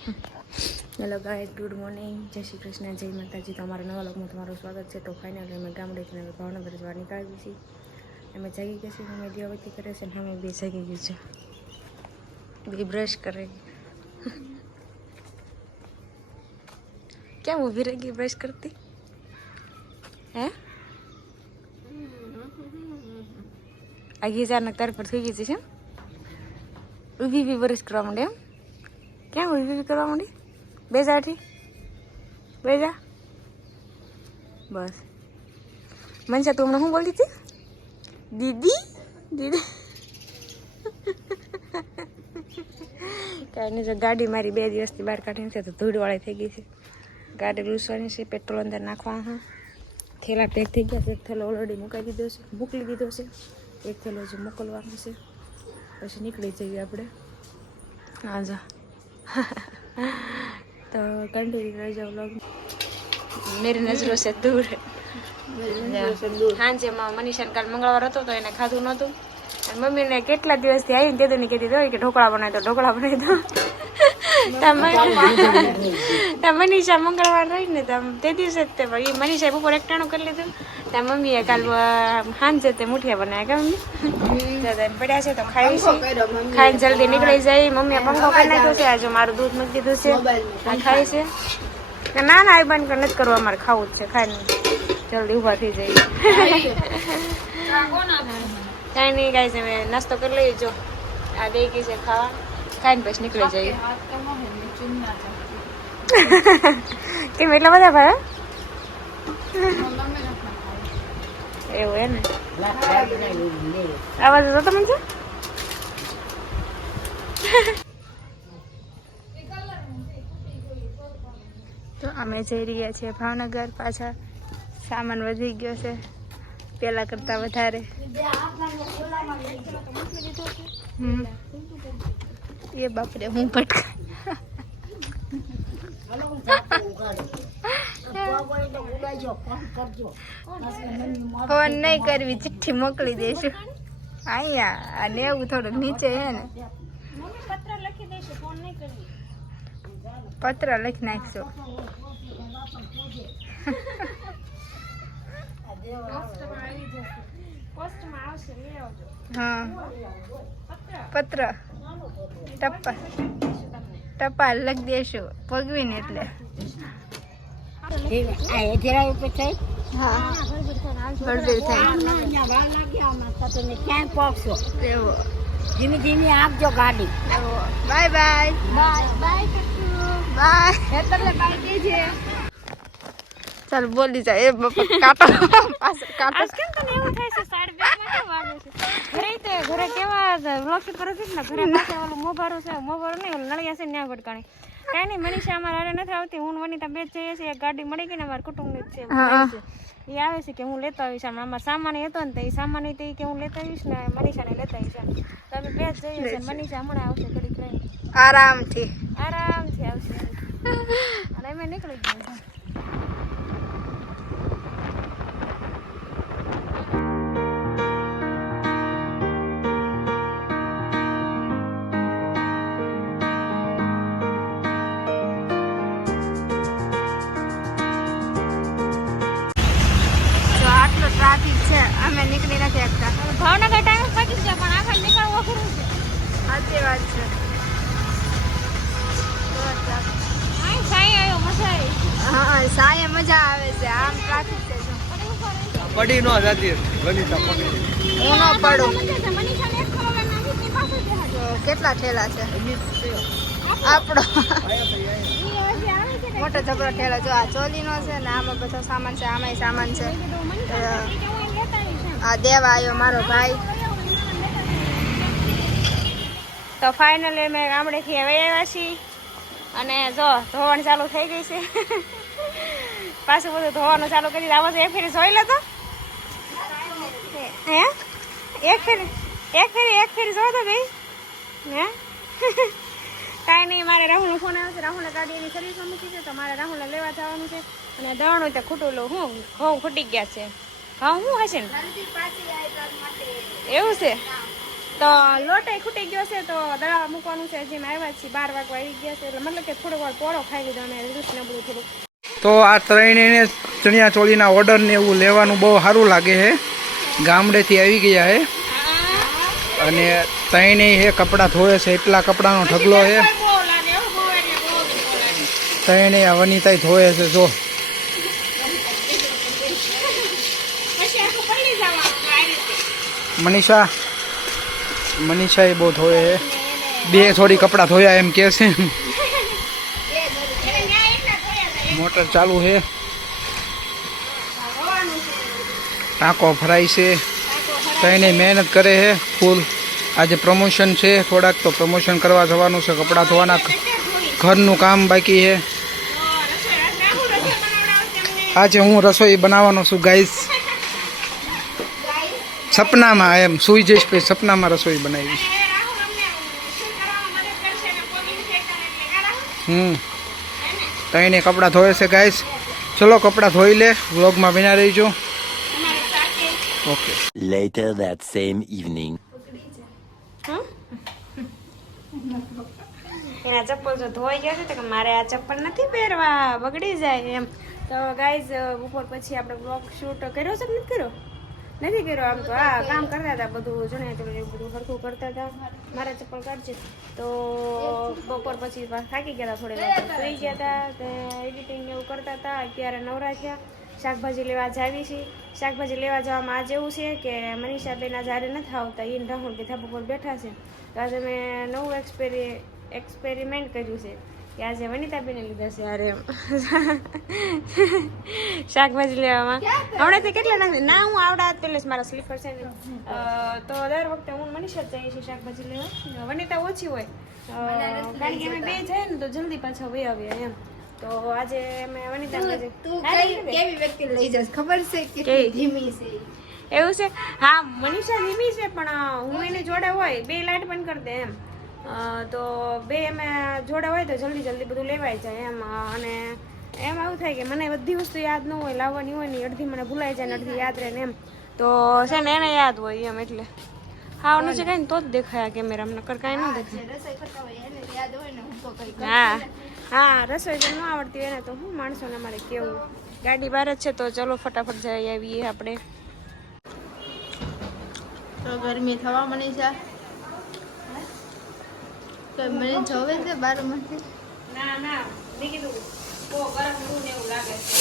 Hello guys good morning. જય શ્રી કૃષ્ણ, જય માતાજી. તમારા નવા લોકમાં તમારું સ્વાગત છે. તો ફાઇનલી અમે ગામડેથી અમે ભાવનગર જવા નીકળી છીએ. અમે જાગી ગયા છીએ, અમે દિવાવતી કરે છે અને અમે બે જાગી ગયું છે બે બ્રશ કરે. કેમ ઊભી રહી ગઈ બ્રશ કરતી? હે? આગી જાનક તાર પર થઈ ગઈ છે ઊભી બી બ્રશ કરવા માંડે એમ? ક્યાં ઊભી કરવા માંડી? બે જાઠી? બે જા? બસ. મનસા, તું હમણાં શું બોલતી હતી? દીદી? દીદી? કાંઈ નહીં, જો ગાડી મારી બે દિવસથી બહાર કાઢીને છે, તો ધૂળવાળી થઈ ગઈ છે. ગાડી લૂસવાની છે, પેટ્રોલ અંદર નાખવાનું હા થેલા પેક થઈ ગયા એક થેલો ઓલરેડી મુકાઈ દીધો છે, મોકલી દીધો છે. એક થેલો હજી મોકલવાનો છે. પછી નીકળી જઈએ આપણે. હા, જા. તો કન્ટિન્યુ રહી જાઓ લોગ મેરી નજરો છે દૂર. સાંજે માં મનીષાને કાલ મંગળવાર હતો તો એને ખાધું નહોતું. અને મમ્મીને કેટલા દિવસથી આવીને તે તો કહેતી હતી કે ઢોકળા બનાવી દો ઢોકળા બનાવી દો ત્યાં મનીષા મંગળવાર રહી ને તે દિવસે જ તે એ મનીષાએ બપોર એકટાણું કરી લીધું ત્યાં મમ્મીએ કાલ સાંજે તે મુઠિયા બનાવ્યા કે મમ્મી પડ્યા છે તો ખાઈ છે ખાઈને જલ્દી નીકળી જાય મમ્મીએ પંખો કરી નાખ્યો છે આજે મારું દૂધ મૂકી દીધું છે ખાય છે ના ના એ બંધ નથી કરવું અમારે ખાવું જ છે ખાઈને જલ્દી ઊભા થઈ જાય કાંઈ નહીં કાંઈ છે મેં નાસ્તો કરી લઈએ જો આ દઈ ગઈ છે ખાવા ખાઈને પછી નીકળી જઈએ. કેમ એટલા બધા ભાઈ એવું હે ને? આવાજ હતો તમને તો અમે જઈ રહ્યા છીએ ભાવનગર, પાછા સામાન વધી ગયો છે. પેલા કરતા વધારે. હમ. એ બાપરે, હું પટકા ફોન નહીં કરવી, ચિઠ્ઠી મોકલી દઈશું અહીંયા અને એવું થોડુંક નીચે હે ને. પત્ર લખી નાખશું. હા. પત્ર. ટપ્પા. ટપાલ લખી દેશું. પગવીને એટલે. ધીમે ધીમે આપજો ગાડી. Bye bye. Bye. Bye bye. એટલે બાય દેજે ચાલ બોલી જાય એ બાપા કાંટો પાછળ કેમ તને એવું થાય સાડી છે ઘરે તે ઘરે કેવા વ્લોગ શૂટ કરો છો ને? ઘરે પાસે ઓલું મોભારો છે મોભારો નહીં ઓલું નળિયા છે ન્યા ભટકાણી. કઈ નહીં મનીષા અમારે હારે નથી આવતી. હું વનિતા બે જઈએ છીએ એક ગાડી મળી ગઈ ને અમારા કુટુંબની જ છે. એ આવે છે કે હું લેતો આવીશ આમ અમારા સામાન હતો ને તો એ સામાન હતી કે હું લેતો આવીશ ને મનીષાને લેતા આવીશ. તો અમે બે જ જઈએ છીએ મનીષા હમણાં આવશે ઘડીક આરામથી. આરામથી આવશે. અને અમે નીકળી ગયા. હા મજા આવે છે. આમ ટ્રાફિક છે પડી નો જાતી. વનિતા પડી. હું ન પડું. કેટલા ઠેલા છે? આપણો. મોટો ઝઘડો ઠેલો જો આ ચોલીનો છે ને આમાં બધો સામાન છે આમાંય સામાન છે. આ દેવા આવ્યો મારો ભાઈ. તો ફાઇનલી અમે ગામડેથી હવે આવ્યા છીએ. અને જો ધોવાનું ચાલુ થઈ ગઈ છે. પાછું બધું ધોવાનું ચાલુ કરી આવો એક ફેરી જોઈ લે તો. હે? એક ફેરી એક ફેરી એક ફેરી જો તો ભાઈ. હે? કાંઈ નહીં, મારે રાહુલનો ફોન આવ્યો છે. રાહુલને ગાડી એની સર્વિસમાં મૂકી છે, તો મારે રાહુલને લેવા જવાનું છે. અને દવાનું તો ખૂટું લો. હું, ઘઉં ખૂટી ગયા છે. ઘઉં શું હશે ને? એવું છે? તો લોટે ખૂટી ગયો છે તો દળાવા મૂકવાનું છે. જેમ આવ્યા છીએ બાર વાગવા આવી ગયા છે એટલે મતલબ કે થોડોક વાર પોળો ખાઈ લીધો અને રીસ નબળું થોડુંક તો આ ત્રણેયને ચણિયા ચોળીના ઓર્ડર ને એવું લેવાનું બહુ સારું લાગે છે. ગામડેથી આવી ગયા છે. અને ત્રણેય હે કપડાં ધોવે છે એટલા કપડાનો ઢગલો છે. ત્રણેય વનિતા ધોવે છે જો. મનીષા મનીષા એ બહુ ધોયે બે થોડી કપડાં ધોયા એમ કે છે. મોટર ચાલુ છે ટાંકો ભરાય છે. કઈને મહેનત કરે છે ફૂલ. આજે પ્રમોશન છે, થોડાક તો પ્રમોશન કરવા જવાનું છે, કપડાં ધોવાના. ઘરનું કામ બાકી છે આજે હું રસોઈ બનાવવાનો છું ગાઈસ સપનામાં એમ સુઈ જઈશ પછી સપનામાં રસોઈ બનાવીશ હમ. તઈને કપડાં ધોવે છે ગાઈસ. ચલો કપડાં ધોઈ લે. વ્લોગમાં બિના રહીજો. Okay. Later that same evening એના ચપ્પલ જો ધોઈ ગયા છે તો કે મારે આ ચપ્પલ નથી પહેરવા બગડી જાય એમ. તો ગાઈઝ બપોર પછી આપણે બ્લોગ શૂટ કર્યો છે કે નથી કર્યો? નથી કર્યો આમ તો આ કામ કરતા હતા, બધું જણાય તો બધું હરખું કરતા હતા. મારા ચપ્પલ કાઢશે તો બપોર પછી થાકી ગયા હતા થોડી વાર, સુઈ ગયા હતા, તે એડિટિંગ એવું કરતા હતા. અત્યારે નવરા થયા. શાકભાજી લેવા જાવી છીએ શાકભાજી લેવા જવામાં આજે એવું છે કે મનીષા બેન આજે નથી આવતા એને રાહુલ બે બપોર પર બેઠા છે. તો આજે મેં નવું એક્સપેરી એક્સપેરિમેન્ટ કર્યું છે. કે આજે વનિતાબેને લીધા છે એમ. શાકભાજી લેવામાં. હમણાંથી કેટલા નાખી ના હું આવડા પેલે મારા સ્લીપર છે ને. તો દર વખતે હું મનીષા જ જઈએ છીએ શાકભાજી લેવા. વનિતા ઓછી હોય. કારણ કે અમે બે જઈએ ને તો જલ્દી પાછા વહી આવીએ એમ. તો આજે અમે વનિતા તું કેવી વ્યક્તિ લઈ જશ ખબર છે કે ધીમી છે? એવું છે? હા મનીષા ધીમી છે પણ હું એની જોડે હોય બે લાઈટ બંધ કરી દે એમ. તો બે અમે જોડે હોય તો જલ્દી જલ્દી બધું લેવાઈ જાય એમ. અને એમ આવું થાય કે મને બધી વસ્તુ યાદ ન હોય લાવવાની હોય ને અડધી મને ભૂલાઈ જાય ને અડધી યાદ રહે ને એમ. તો છે ને એને યાદ હોય એમ એટલે. હા નીચે કઈ તો જ દેખાય કેમેરા નકર કાંઈ ન દેખાય. કરતા હોય એને યાદ હોય ને હું તો હા રસોઈ જો ન આવડતી હોય ને તો હું માણસોને મારે કેવું? ગાડી બહાર જ છે તો ચલો ફટાફટ જઈ આવીએ આપણે. તો ગરમી થવા મળી છે. તો મને જોવે છે બારમાંથી ના ના. મેં કીધું બહુ ગરમ ઊંઘ ને એવું લાગે છે.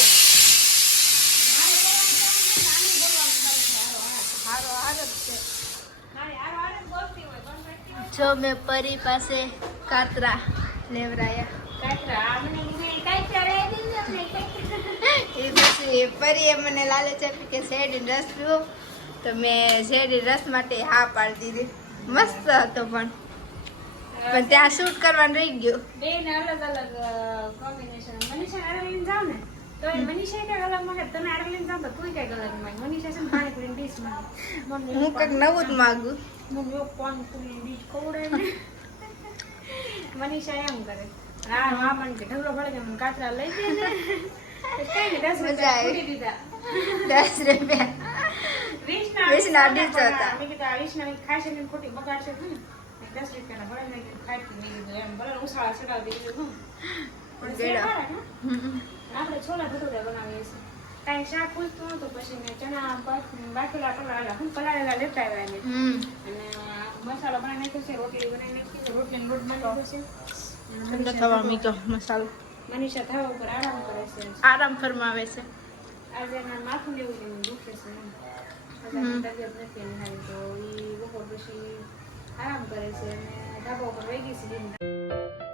જો મેં પરી પાસે કાતરા લેવરાયા. છે. એ પછી પરીએ મને લાલચ આપી કે શેરડી રસ પીવો. તો મેં શેરડી રસ માટે હા પાડી દીધી. મસ્ત હતો પણ. પણ ત્યાં શૂટ કરવાનું રહી ગયું. બે ને અલગ અલગ કોમ્બિનેશન મનીષા આડે લઈને જાવ ને તો મનીષા કઈ અલગ માંગે? તમે આડે લઈને જાવ તો તું કઈ અલગ માંગે. મનીષા છે પાણી પૂરી ડીશ માંગે હું કંઈક નવું જ માગું. મમ્મી પાણી પૂરી ડીશ ખવડાવે ને મનીષા એમ કરે. હા હા મને કે ઢગલો ભળે કે મને કાતરા લઈ ને. કઈ નહીં દસ રૂપિયા દીધા. દસ રૂપિયા. પણ હતા. મેં કીધું આ ખાશે ને ખોટી બગાડશે ને. દસ રૂપિયાના કીધું ખાઈ પી. મેં કીધું એમ ભલે ઉછાળા ચડાવી દીધું પણ ને? આપણે છોલા ભટુરા બનાવીએ છીએ કાંઈ શાક પૂછતું નતું પછી મેં ચણા બાફેલા પલાળેલા હું પલાળેલા લેતા આવ્યા એને. અને મસાલો બનાવી નાખ્યો છે રોટલી બનાવી નાખી છે રોટલીનો લોટ બનાવ્યો છે ઠંડો થવા મીઠો મસાલો મનીષા ધાબા ઉપર આરામ કરે છે આરામ ફરમાવે છે આજે એના માથું ને એવું એવું દુખે છે. તબિયત નથી એની સારી તો ઈ બપોર પછી આરામ કરે છે અને ધાબા ઉપર વહી ગઈ